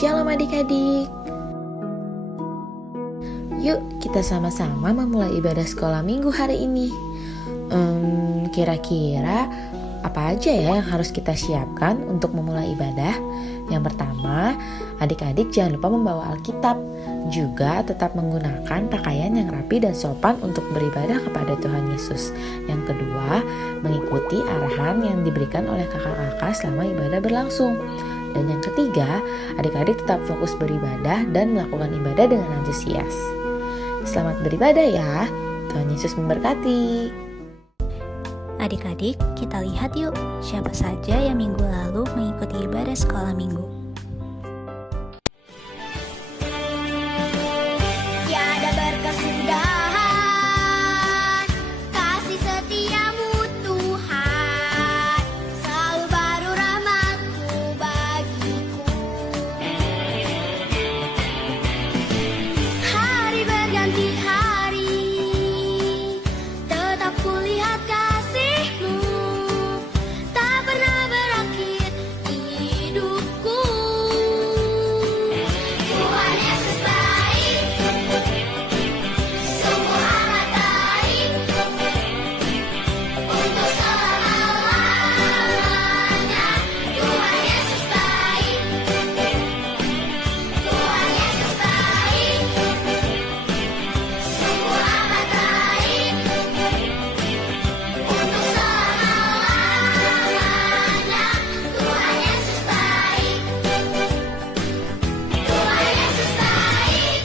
Shalom adik-adik. Yuk kita sama-sama memulai ibadah sekolah minggu hari ini. Kira-kira apa aja ya yang harus kita siapkan untuk memulai ibadah? Yang pertama, adik-adik jangan lupa membawa Alkitab. Juga tetap menggunakan pakaian yang rapi dan sopan untuk beribadah kepada Tuhan Yesus. Yang kedua, mengikuti arahan yang diberikan oleh kakak-kakak selama ibadah berlangsung. Dan yang ketiga, adik-adik tetap fokus beribadah dan melakukan ibadah dengan antusias. Selamat beribadah ya. Tuhan Yesus memberkati. Adik-adik, kita lihat yuk siapa saja yang minggu lalu mengikuti ibadah sekolah minggu. Tiada berkesudahan, kasih setiamu Tuhan, selalu baru rahmat-Mu bagiku. Hari berganti hari, tetap kulihat kasih-Mu, tak pernah berakhir hidupku. Tuhan Yesus baik, sungguh amat baik, untuk selama-lamanya. Tuhan Yesus baik, Tuhan Yesus baik, sungguh amat baik, untuk selama-lamanya. Tuhan Yesus baik, Tuhan Yesus baik.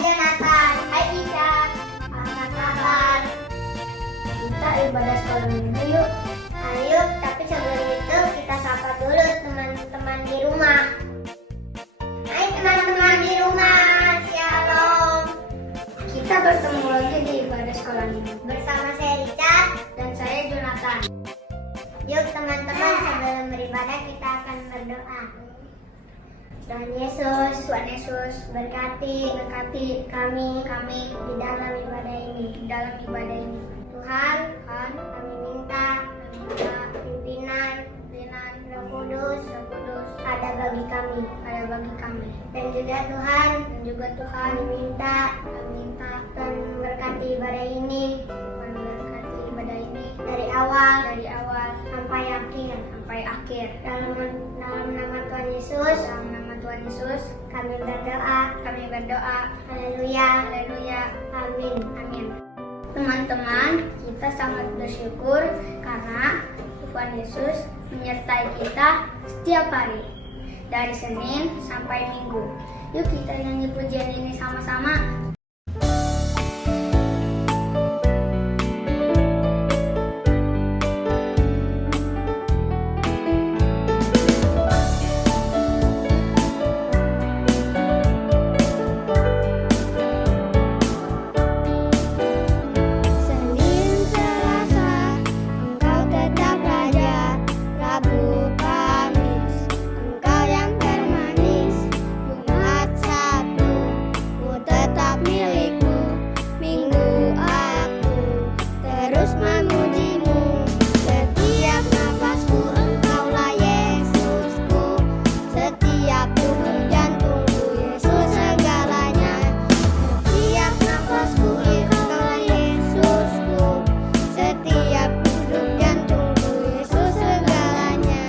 Jonathan, hai Isha, apa kabar? Kita ibadah sekolah minggu yuk. Ayo, tapi sebelum itu kita sapa dulu teman-teman di rumah. Hai teman-teman di rumah, shalom. Kita bertemu lagi di ibadah sekolah minggu bersama saya Richard dan saya Jonathan. Yuk teman-teman, sebelum beribadah kita akan berdoa. Tuhan Yesus berkati kami di dalam ibadah ini, Tuhan, kami minta pimpinan Roh Kudus ada bagi kami, dan juga Tuhan, kami minta Tuhan memberkati ibadah ini, dari awal sampai akhir. Dalam nama Tuhan Yesus, kami berdoa. Haleluya. Amin. Teman-teman, kita sangat bersyukur karena Tuhan Yesus menyertai kita setiap hari, dari Senin sampai Minggu. Yuk kita nyanyi pujian ini sama-sama. Senin, Selasa, Engkau tetap Raja. Rabu, Kamis, Engkau yang termanis. Jumat, Sabtu, Ku tetap milikmu. Minggu, aku terus memujimu. Setiap nafasku Engkaulah Yesusku. Setiap degup jantungku Yesus segalanya. Setiap nafasku Engkaulah Yesusku. Setiap degup jantungku Yesus segalanya.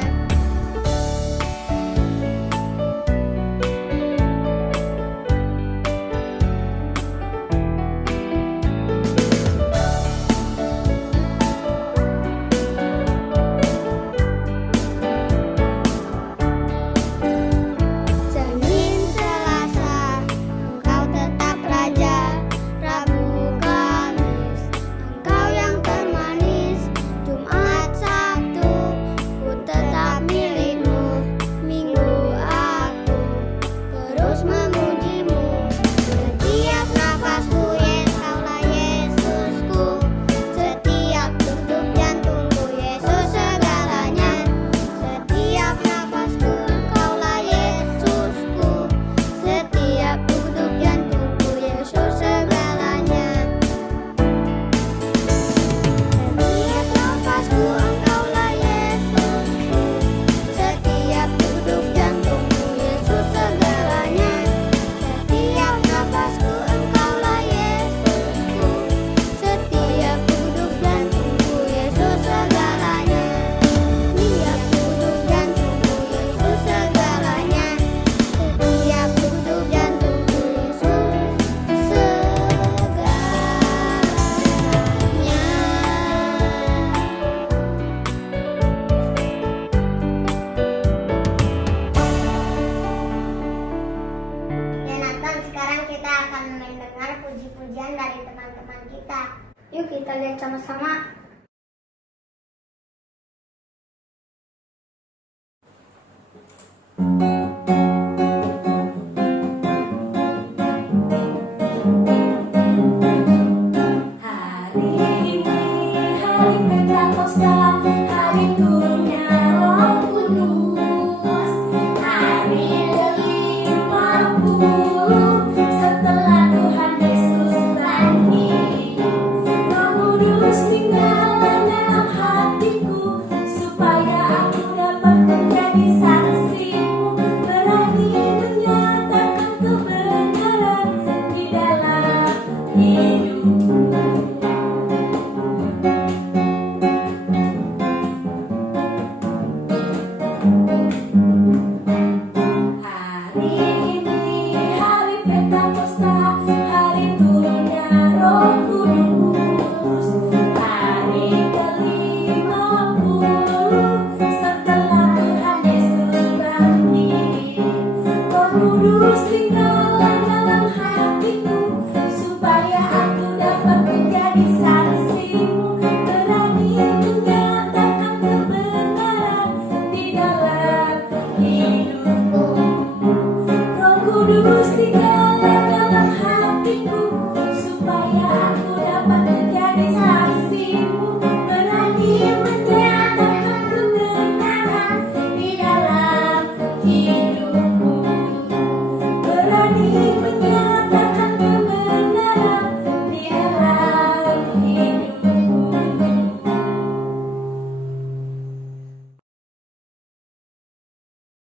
sama-sama.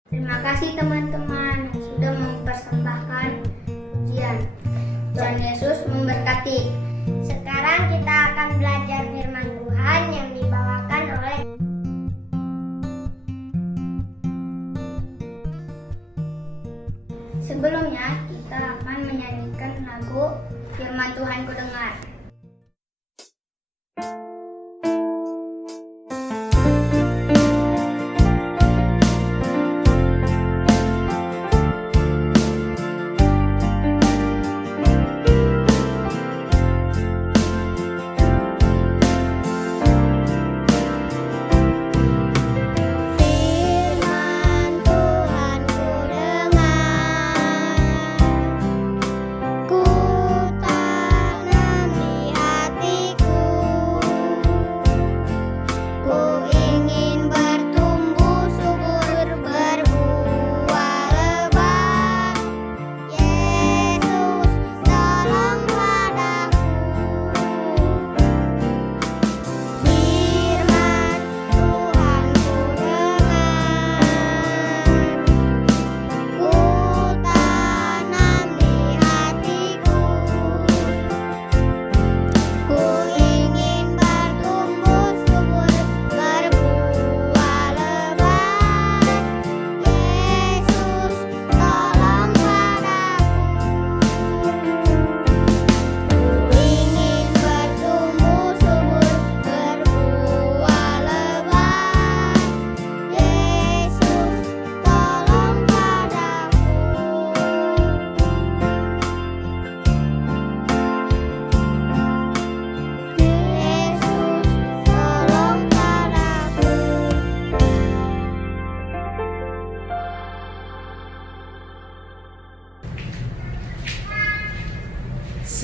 Terima kasih teman-teman yang sudah mempersembahkan ujian. Tuhan Yesus memberkati. Sekarang kita akan belajar firman Tuhan yang dibawakan oleh Sebelumnya kita akan menyanyikan lagu Firman Tuhan Ku Dengar.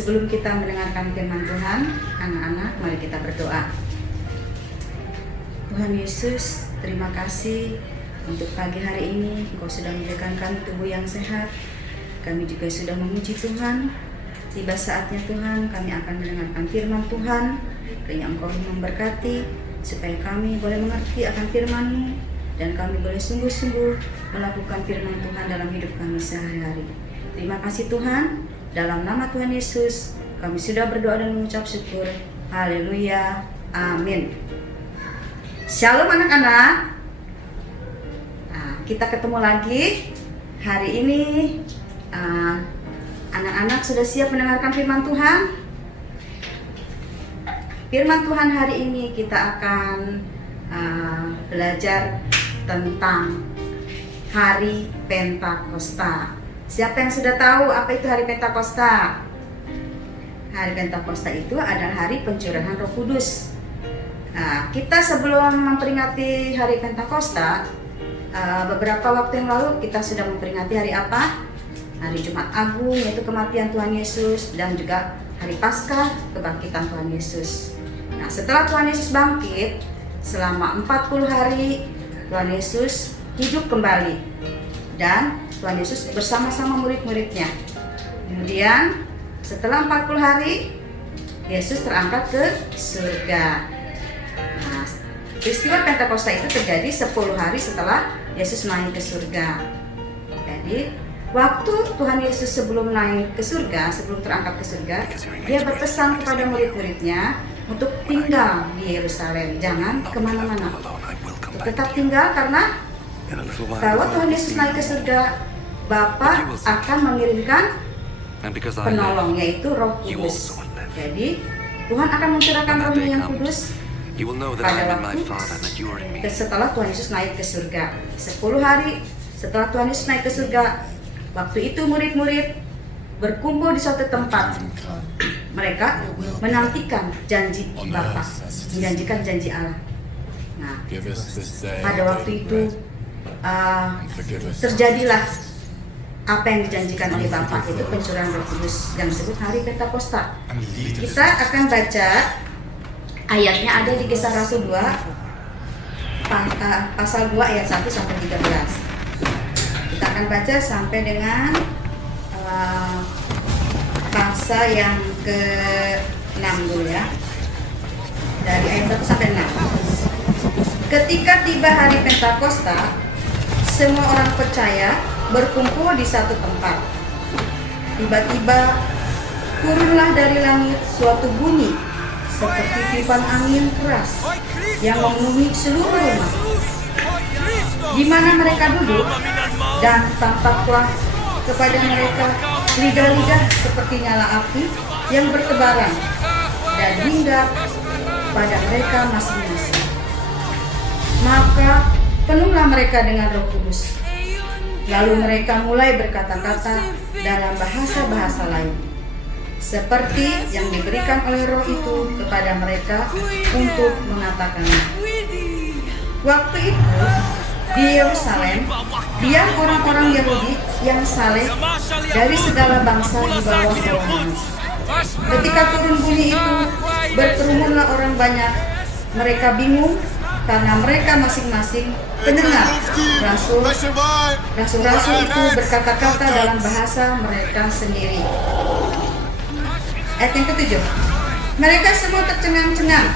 Sebelum kita mendengarkan firman Tuhan, anak-anak, mari kita berdoa. Tuhan Yesus, terima kasih untuk pagi hari ini Engkau sudah memberikan kami tubuh yang sehat. Kami juga sudah memuji Tuhan. Tiba saatnya Tuhan, kami akan mendengarkan firman Tuhan. Kiranya Engkau memberkati supaya kami boleh mengerti akan firman-Mu dan kami boleh sungguh-sungguh melakukan firman Tuhan dalam hidup kami sehari-hari. Terima kasih Tuhan. Dalam nama Tuhan Yesus, kami sudah berdoa dan mengucap syukur. Haleluya. Amin. Shalom anak-anak. Nah, kita ketemu lagi hari ini. Anak-anak sudah siap mendengarkan firman Tuhan? Firman Tuhan hari ini kita akan belajar tentang Hari Pentakosta. Siapa yang sudah tahu apa itu Hari Pentakosta? Hari Pentakosta itu adalah hari pencurahan Roh Kudus. Nah, kita sebelum memperingati hari Pentakosta, beberapa waktu yang lalu kita sudah memperingati hari apa? Hari Jumat Agung, yaitu kematian Tuhan Yesus, dan juga hari Paskah, kebangkitan Tuhan Yesus. Nah, setelah Tuhan Yesus bangkit, selama 40 hari Tuhan Yesus hidup kembali, dan Tuhan Yesus bersama-sama murid-muridnya. Kemudian setelah 40 hari, Yesus terangkat ke surga. Nah, peristiwa Pentakosta itu terjadi 10 hari setelah Yesus naik ke surga. Jadi, waktu Tuhan Yesus sebelum naik ke surga, sebelum terangkat ke surga, dia berpesan kepada murid-muridnya untuk tinggal di Yerusalem, jangan kemana-mana. Tetap tinggal, karena kalau Tuhan Yesus naik ke surga, Bapa akan mengirimkan penolong, yaitu Roh Kudus. Jadi Tuhan akan mencurahkan Roh-Nya yang kudus pada waktu setelah Tuhan Yesus naik ke surga. 10 hari setelah Tuhan Yesus naik ke surga, waktu itu murid-murid berkumpul di suatu tempat. Mereka menantikan janji Bapa, menjanjikan janji Allah. Nah, pada waktu itu terjadilah apa yang dijanjikan oleh Bapa, itu pencurahan Roh Kudus yang disebut hari Pentakosta. Kita akan baca ayatnya, ada di Kisah Rasul 2 pasal 2 ayat 1 sampai 13. Kita akan baca sampai dengan pasal yang ke-6 dulu ya. Dari ayat 1 sampai 6. Ketika tiba hari Pentakosta, semua orang percaya berkumpul di satu tempat. Tiba-tiba turunlah dari langit suatu bunyi seperti tiupan angin keras yang memenuhi seluruh rumah di mana mereka duduk, dan tampaklah kepada mereka lidah-lidah seperti nyala api yang bertebaran dan hinggap pada mereka masing-masing. Maka penuhlah mereka dengan Roh Kudus. Lalu mereka mulai berkata-kata dalam bahasa-bahasa lain, seperti yang diberikan oleh Roh itu kepada mereka untuk mengatakannya. Waktu itu di Yerusalem, diam orang-orang Yahudi yang saleh dari segala bangsa di bawah naungan. Ketika turun bunyi itu, berkerumunlah orang banyak. Mereka bingung karena mereka masing-masing pendengar rasul-rasul itu berkata-kata dalam bahasa mereka sendiri. Ayat yang ke-7. Mereka semua tercengang-cengang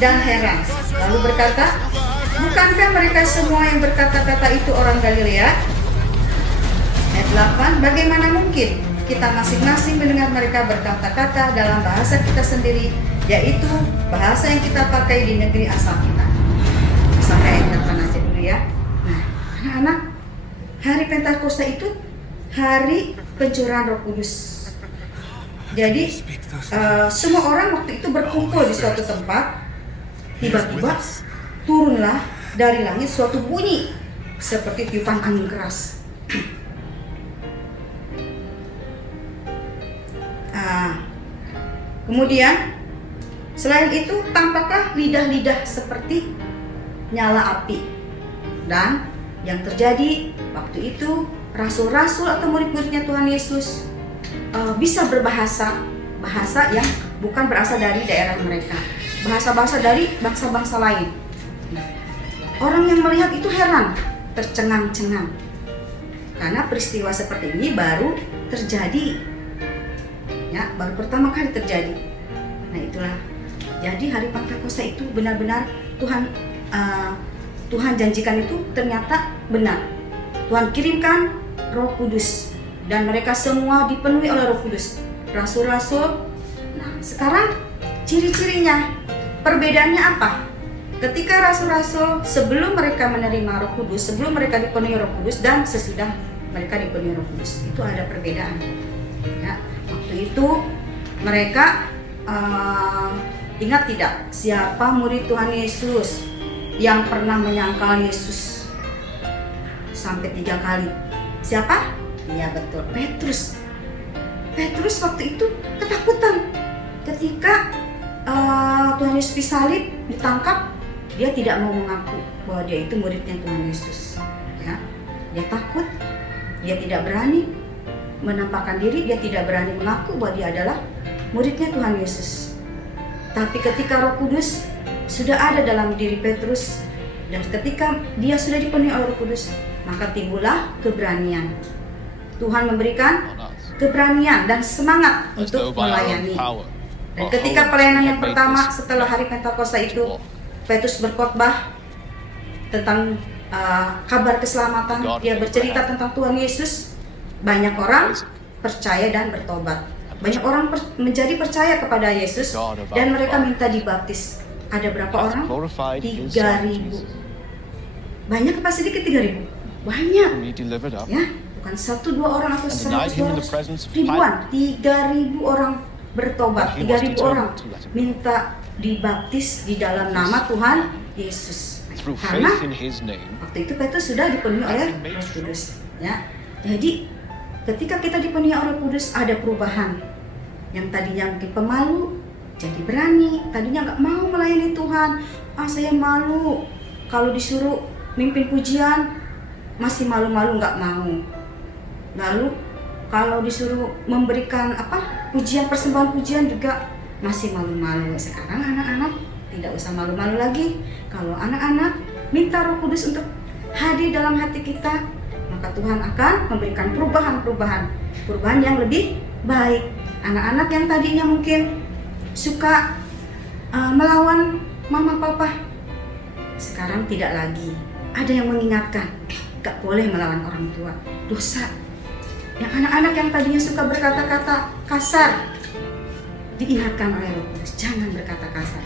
dan heran, lalu berkata, bukankah mereka semua yang berkata-kata itu orang Galilea? Ayat 8. Bagaimana mungkin kita masing-masing mendengar mereka berkata-kata dalam bahasa kita sendiri, yaitu bahasa yang kita pakai di negeri asal kita. Sampai ayat 8 aja dulu ya. Nah, anak-anak, hari Pentakosta itu hari pencurahan Roh Kudus. Jadi semua orang waktu itu berkumpul di suatu tempat. Tiba-tiba turunlah dari langit suatu bunyi seperti tiupan angin keras. Kemudian selain itu tampaklah lidah-lidah seperti nyala api. Dan yang terjadi waktu itu, rasul-rasul atau murid-muridnya Tuhan Yesus bisa berbahasa yang bukan berasal dari daerah mereka, bahasa-bahasa dari bangsa-bangsa lain. Orang yang melihat itu heran, tercengang-cengang, karena peristiwa seperti ini baru terjadi, ya, baru pertama kali terjadi. Nah, itulah. Jadi hari Pentakosta itu benar-benar Tuhan janjikan itu ternyata benar. Tuhan kirimkan Roh Kudus dan mereka semua dipenuhi oleh Roh Kudus. Rasul-rasul. Nah, sekarang ciri-cirinya, perbedaannya apa? Ketika rasul-rasul sebelum mereka menerima Roh Kudus, sebelum mereka dipenuhi Roh Kudus, dan sesudah mereka dipenuhi Roh Kudus, itu ada perbedaan. Ya, waktu itu mereka ingat tidak siapa murid Tuhan Yesus yang pernah menyangkal Yesus sampai 3 kali? Siapa? Iya betul, Petrus. Petrus waktu itu ketakutan ketika Tuhan Yesus disalib, ditangkap, dia tidak mau mengaku bahwa dia itu muridnya Tuhan Yesus. Ya, dia takut, dia tidak berani menampakkan diri, dia tidak berani mengaku bahwa dia adalah muridnya Tuhan Yesus. Tapi ketika Roh Kudus sudah ada dalam diri Petrus, dan ketika dia sudah dipenuhi oleh Roh Kudus, maka timbullah keberanian. Tuhan memberikan keberanian dan semangat untuk melayani. Dan ketika pelayanan yang pertama setelah hari Pentakosta itu, Petrus berkhotbah tentang kabar keselamatan. Dia bercerita tentang Tuhan Yesus. Banyak orang percaya dan bertobat. Banyak orang menjadi percaya kepada Yesus dan mereka minta dibaptis. Ada berapa orang? 3.000. Banyak apa sedikit 3.000? Banyak. Ya, bukan 1-2 orang atau 100 ribuan. 3.000 orang bertobat. 3.000 orang minta dibaptis di dalam nama Tuhan Yesus. Karena waktu itu Petrus sudah dipenuhi oleh Roh Kudus. Ya, jadi ketika kita dipenuhi oleh Roh Kudus ada perubahan. Yang tadinya mungkin pemalu jadi berani. Tadinya nggak mau melayani Tuhan. Saya malu. Kalau disuruh mimpin pujian masih malu-malu, nggak mau. Lalu kalau disuruh memberikan pujian, persembahan pujian juga masih malu-malu. Sekarang anak-anak tidak usah malu-malu lagi. Kalau anak-anak minta Roh Kudus untuk hadir dalam hati kita, maka Tuhan akan memberikan perubahan yang lebih baik. Anak-anak yang tadinya mungkin suka melawan mama papa, sekarang tidak lagi. Ada yang mengingatkan, gak boleh melawan orang tua, dosa. Yang anak-anak yang tadinya suka berkata-kata kasar, diingatkan oleh Roh Kudus, jangan berkata kasar.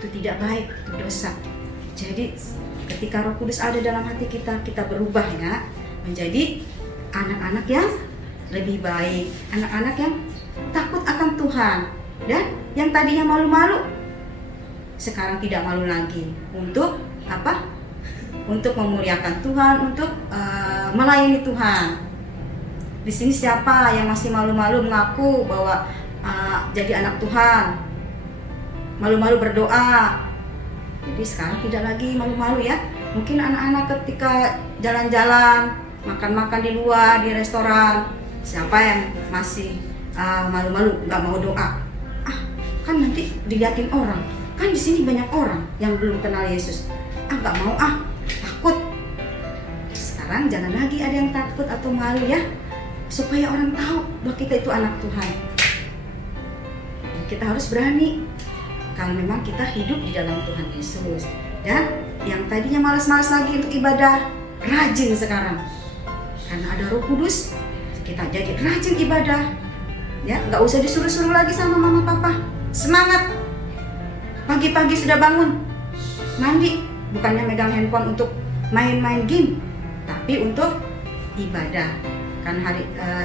Itu tidak baik, itu dosa. Jadi ketika Roh Kudus ada dalam hati kita, kita berubah ya, menjadi anak-anak yang lebih baik, anak-anak yang takut akan Tuhan. Dan yang tadinya malu-malu, sekarang tidak malu lagi. Untuk apa? Untuk memuliakan Tuhan, untuk melayani Tuhan. Di sini siapa yang masih malu-malu mengaku bahwa jadi anak Tuhan, malu-malu berdoa? Jadi sekarang tidak lagi malu-malu ya. Mungkin anak-anak ketika jalan-jalan, makan-makan di luar, di restoran, siapa yang masih malu-malu, nggak mau doa? Kan nanti dilihatin orang. Kan di sini banyak orang yang belum kenal Yesus. Nggak mau takut. Sekarang jangan lagi ada yang takut atau malu ya. Supaya orang tahu bahwa kita itu anak Tuhan. Kita harus berani kalau memang kita hidup di dalam Tuhan Yesus. Dan yang tadinya malas-malas lagi untuk ibadah, rajin sekarang. Karena ada Roh Kudus, kita jadi rajin ibadah. Ya, nggak usah disuruh-suruh lagi sama mama papa. Semangat. Pagi-pagi sudah bangun, mandi, bukannya megang handphone untuk main-main game, tapi untuk ibadah. Karena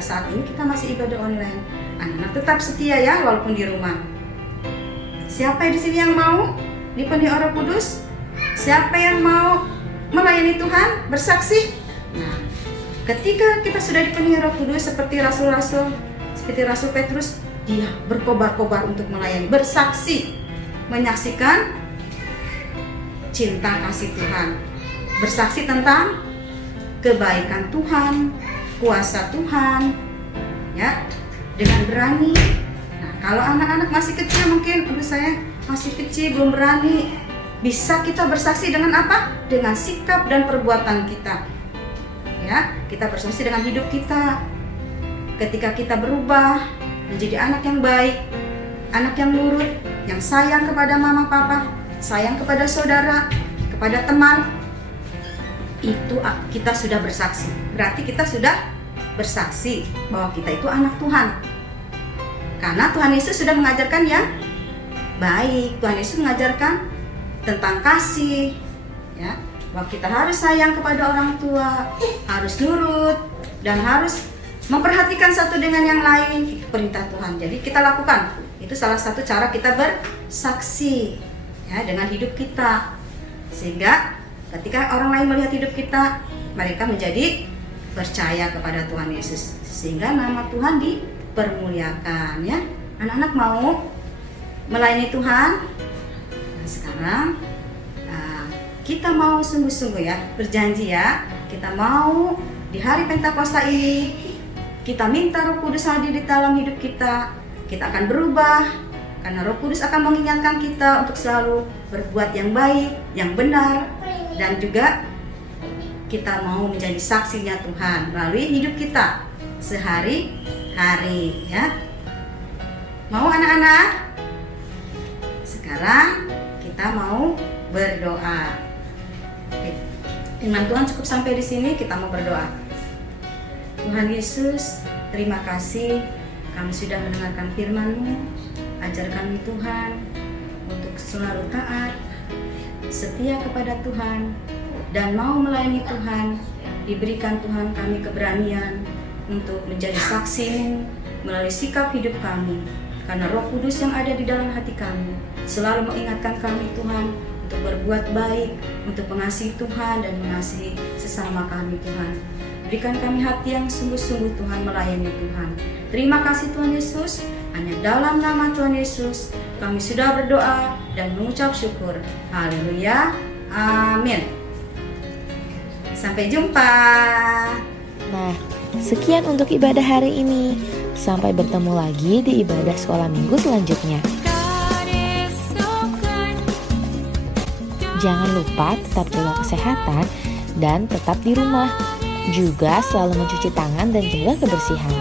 saat ini kita masih ibadah online. Anak-anak tetap setia ya, walaupun di rumah. Siapa di sini yang mau dipenuhi Roh Kudus? Siapa yang mau melayani Tuhan, bersaksi? Nah, ketika kita sudah dipenuhi Roh Kudus seperti rasul-rasul, seperti Rasul Petrus, dia berkobar-kobar untuk melayani, bersaksi, menyaksikan cinta kasih Tuhan, bersaksi tentang kebaikan Tuhan, kuasa Tuhan, ya, dengan berani. Nah, kalau anak-anak masih kecil mungkin, saya masih kecil belum berani, bisa kita bersaksi dengan apa? Dengan sikap dan perbuatan kita. Ya, kita bersaksi dengan hidup kita. Ketika kita berubah menjadi anak yang baik, anak yang nurut, yang sayang kepada mama papa, sayang kepada saudara, kepada teman, itu kita sudah bersaksi. Berarti kita sudah bersaksi bahwa kita itu anak Tuhan. Karena Tuhan Yesus sudah mengajarkan yang baik. Tuhan Yesus mengajarkan tentang kasih, ya, bahwa kita harus sayang kepada orang tua, harus nurut, dan harus memperhatikan satu dengan yang lain. Itu perintah Tuhan. Jadi kita lakukan. Itu salah satu cara kita bersaksi, ya, dengan hidup kita. Sehingga ketika orang lain melihat hidup kita, mereka menjadi percaya kepada Tuhan Yesus. Sehingga nama Tuhan dipermuliakan, ya. Anak-anak mau melayani Tuhan. Nah, sekarang kita mau sungguh-sungguh ya, berjanji ya, kita mau di hari Pentakosta ini kita minta Roh Kudus hadir di dalam hidup kita. Kita akan berubah karena Roh Kudus akan mengingatkan kita untuk selalu berbuat yang baik, yang benar, dan juga kita mau menjadi saksinya Tuhan melalui hidup kita sehari-hari ya. Mau anak-anak? Sekarang kita mau berdoa. Oke. Firman Tuhan cukup sampai di sini, kita mau berdoa. Tuhan Yesus, terima kasih kami sudah mendengarkan firman-Mu. Ajar kami Tuhan untuk selalu taat, setia kepada Tuhan, dan mau melayani Tuhan. Diberikan Tuhan kami keberanian untuk menjadi saksi-Mu melalui sikap hidup kami. Karena Roh Kudus yang ada di dalam hati kami selalu mengingatkan kami Tuhan untuk berbuat baik, untuk mengasihi Tuhan dan mengasihi sesama kami Tuhan. Berikan kami hati yang sungguh-sungguh Tuhan melayani Tuhan. Terima kasih Tuhan Yesus. Hanya dalam nama Tuhan Yesus kami sudah berdoa dan mengucap syukur. Haleluya. Amin. Sampai jumpa. Nah, sekian untuk ibadah hari ini. Sampai bertemu lagi di ibadah sekolah minggu selanjutnya. Jangan lupa tetap jaga kesehatan dan tetap di rumah. Juga selalu mencuci tangan dan jaga kebersihan.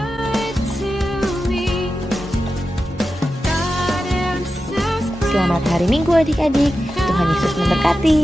Selamat hari Minggu adik-adik. Tuhan Yesus memberkati.